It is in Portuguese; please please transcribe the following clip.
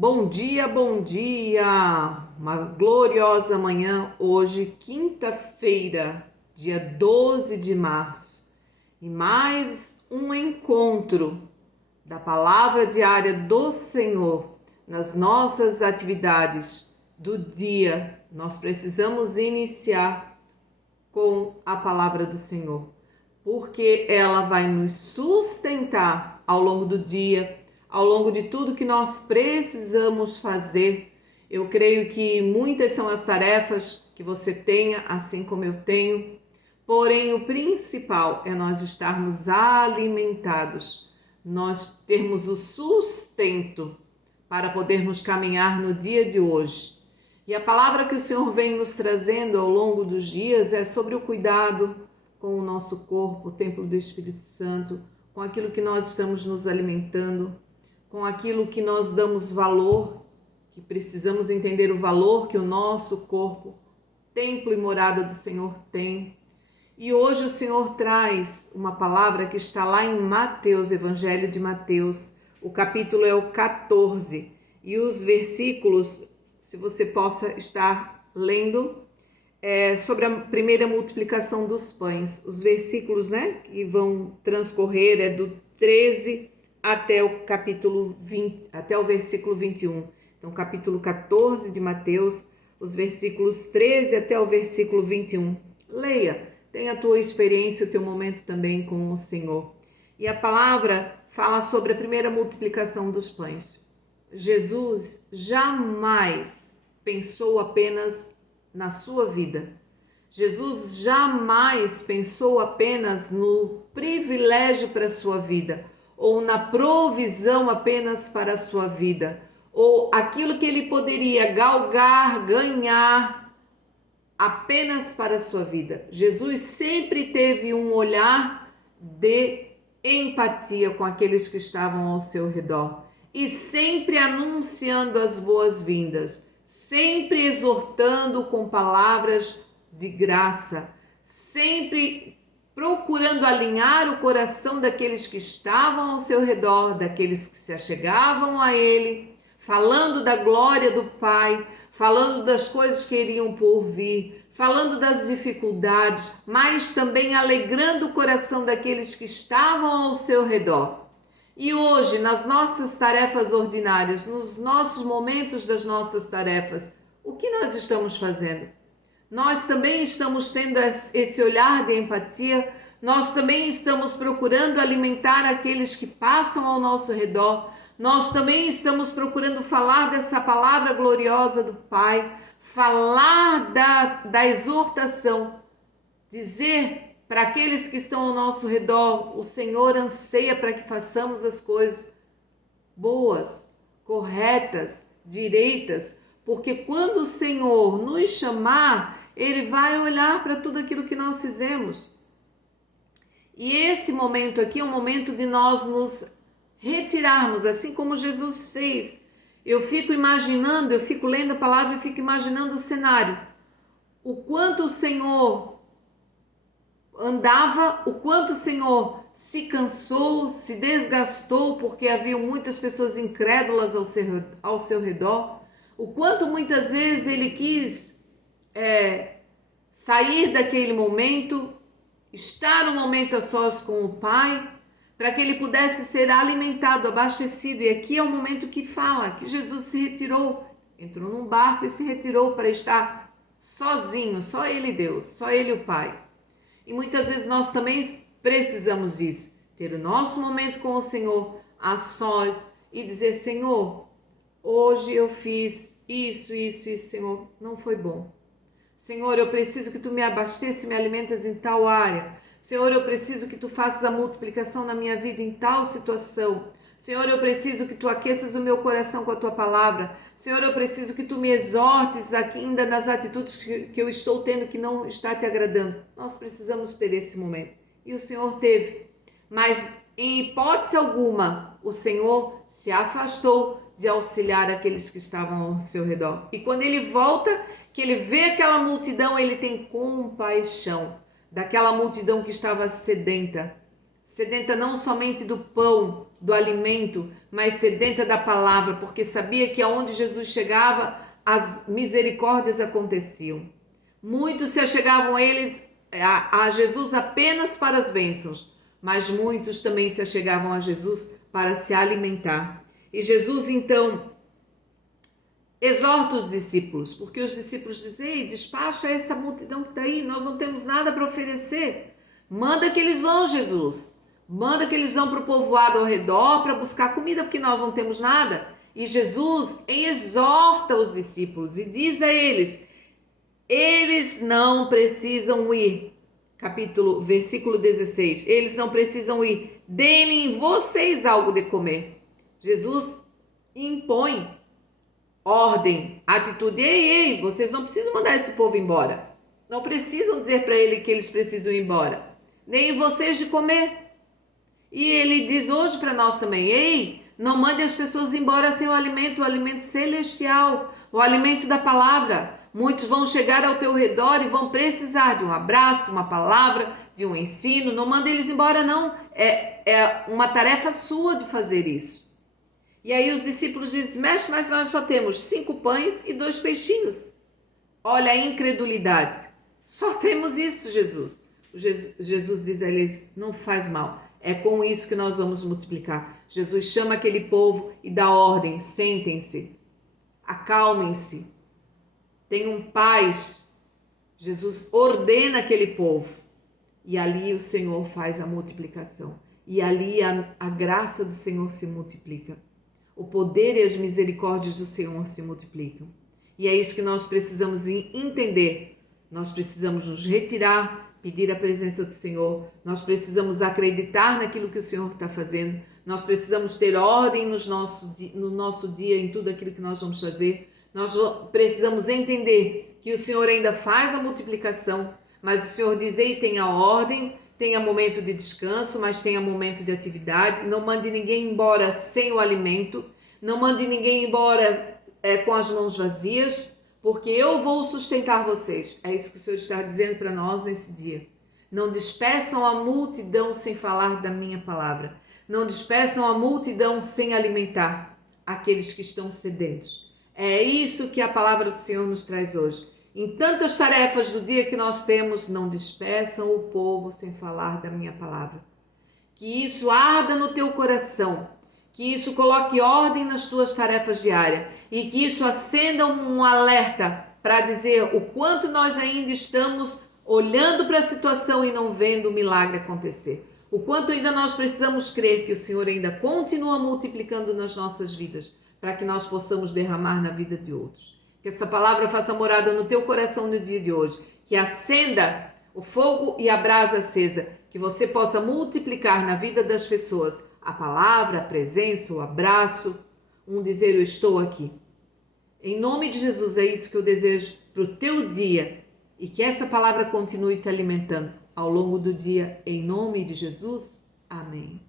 Bom dia, bom dia! Uma gloriosa manhã hoje, quinta-feira, dia 12 de março, e mais um encontro da palavra diária do Senhor nas nossas atividades do dia. Nós precisamos iniciar com a palavra do Senhor, porque ela vai nos sustentar ao longo do dia, ao longo de tudo que nós precisamos fazer. Eu creio que muitas são as tarefas que você tenha, assim como eu tenho, porém o principal é nós estarmos alimentados, nós termos o sustento para podermos caminhar no dia de hoje. E a palavra que o Senhor vem nos trazendo ao longo dos dias é sobre o cuidado com o nosso corpo, o templo do Espírito Santo, com aquilo que nós estamos nos alimentando, com aquilo que nós damos valor, que precisamos entender o valor que o nosso corpo, templo e morada do Senhor tem. E hoje o Senhor traz uma palavra que está lá em Mateus, Evangelho de Mateus, o capítulo é o 14, e os versículos, se você possa estar lendo, sobre a primeira multiplicação dos pães. Os versículos, que vão transcorrer é do 13 até o capítulo 20, até o versículo 21. Então, capítulo 14 de Mateus, os versículos 13 até o versículo 21. Leia, tenha a tua experiência, o teu momento também com o Senhor. E a palavra fala sobre a primeira multiplicação dos pães. Jesus jamais pensou apenas na sua vida. Jesus jamais pensou apenas no privilégio para a sua vida, ou na provisão apenas para a sua vida, ou aquilo que ele poderia galgar, ganhar apenas para a sua vida. Jesus sempre teve um olhar de empatia com aqueles que estavam ao seu redor e sempre anunciando as boas-vindas, sempre exortando com palavras de graça, sempre procurando alinhar o coração daqueles que estavam ao seu redor, daqueles que se achegavam a ele, falando da glória do Pai, falando das coisas que iriam por vir, falando das dificuldades, mas também alegrando o coração daqueles que estavam ao seu redor. E hoje, nas nossas tarefas ordinárias, nos nossos momentos das nossas tarefas, o que nós estamos fazendo? Nós também estamos tendo esse olhar de empatia, nós também estamos procurando alimentar aqueles que passam ao nosso redor, nós também estamos procurando falar dessa palavra gloriosa do Pai, falar da exortação, dizer para aqueles que estão ao nosso redor, o Senhor anseia para que façamos as coisas boas, corretas, direitas, porque quando o Senhor nos chamar, Ele vai olhar para tudo aquilo que nós fizemos. E esse momento aqui é um momento de nós nos retirarmos, assim como Jesus fez. Eu fico imaginando, eu fico lendo a palavra e fico imaginando o cenário. O quanto o Senhor andava, o quanto o Senhor se cansou, se desgastou, porque havia muitas pessoas incrédulas ao seu redor. O quanto muitas vezes ele quis sair daquele momento, estar um momento a sós com o Pai, para que ele pudesse ser alimentado, abastecido. E aqui é o momento que fala que Jesus se retirou, entrou num barco e se retirou para estar sozinho, só ele Deus, só ele o Pai. E muitas vezes nós também precisamos disso, ter o nosso momento com o Senhor a sós e dizer: Senhor, hoje eu fiz isso, Senhor, não foi bom. Senhor, eu preciso que tu me abasteça e me alimentas em tal área. Senhor, eu preciso que tu faças a multiplicação na minha vida em tal situação. Senhor, eu preciso que tu aqueças o meu coração com a tua palavra. Senhor, eu preciso que tu me exortes aqui ainda nas atitudes que eu estou tendo que não está te agradando. Nós precisamos ter esse momento. E o Senhor teve. Mas, em hipótese alguma, o Senhor se afastou de auxiliar aqueles que estavam ao seu redor. E quando ele volta, que ele vê aquela multidão, ele tem compaixão daquela multidão que estava sedenta. Sedenta não somente do pão, do alimento, mas sedenta da palavra, porque sabia que aonde Jesus chegava, as misericórdias aconteciam. Muitos se achegavam a Jesus apenas para as bênçãos, mas muitos também se achegavam a Jesus para se alimentar. E Jesus então exorta os discípulos, porque os discípulos dizem: ei, despacha essa multidão que está aí, nós não temos nada para oferecer. Manda que eles vão, Jesus. Manda que eles vão para o povoado ao redor para buscar comida, porque nós não temos nada. E Jesus exorta os discípulos e diz a eles: eles não precisam ir. Versículo 16. Eles não precisam ir. Deem vocês algo de comer. Jesus impõe ordem, atitude. Ei, vocês não precisam mandar esse povo embora. Não precisam dizer para ele que eles precisam ir embora. Nem vocês de comer. E ele diz hoje para nós também: ei, não mande as pessoas embora sem o alimento celestial, o alimento da palavra. Muitos vão chegar ao teu redor e vão precisar de um abraço, uma palavra, de um ensino. Não mande eles embora, não. É uma tarefa sua de fazer isso. E aí os discípulos dizem: mestre, mas nós só temos 5 pães e 2 peixinhos. Olha a incredulidade. Só temos isso, Jesus. Jesus diz a eles: não faz mal. É com isso que nós vamos multiplicar. Jesus chama aquele povo e dá ordem: sentem-se, acalmem-se, tenham paz. Jesus ordena aquele povo e ali o Senhor faz a multiplicação. E ali a graça do Senhor se multiplica. O poder e as misericórdias do Senhor se multiplicam. E é isso que nós precisamos entender. Nós precisamos nos retirar, pedir a presença do Senhor. Nós precisamos acreditar naquilo que o Senhor está fazendo. Nós precisamos ter ordem no nosso dia, em tudo aquilo que nós vamos fazer. Nós precisamos entender que o Senhor ainda faz a multiplicação, mas o Senhor diz: ei, tenha ordem, tenha momento de descanso, mas tenha momento de atividade. Não mande ninguém embora sem o alimento. Não mande ninguém embora com as mãos vazias, porque eu vou sustentar vocês. É isso que o Senhor está dizendo para nós nesse dia. Não despeçam a multidão sem falar da minha palavra. Não despeçam a multidão sem alimentar aqueles que estão sedentos. É isso que a palavra do Senhor nos traz hoje. Em tantas tarefas do dia que nós temos, não despeçam o povo sem falar da minha palavra. Que isso arda no teu coração, que isso coloque ordem nas tuas tarefas diárias e que isso acenda um alerta para dizer o quanto nós ainda estamos olhando para a situação e não vendo o milagre acontecer. O quanto ainda nós precisamos crer que o Senhor ainda continua multiplicando nas nossas vidas para que nós possamos derramar na vida de outros. Que essa palavra faça morada no teu coração no dia de hoje, que acenda o fogo e a brasa acesa, que você possa multiplicar na vida das pessoas a palavra, a presença, o abraço, dizer: eu estou aqui. Em nome de Jesus, é isso que eu desejo para o teu dia e que essa palavra continue te alimentando ao longo do dia, em nome de Jesus. Amém.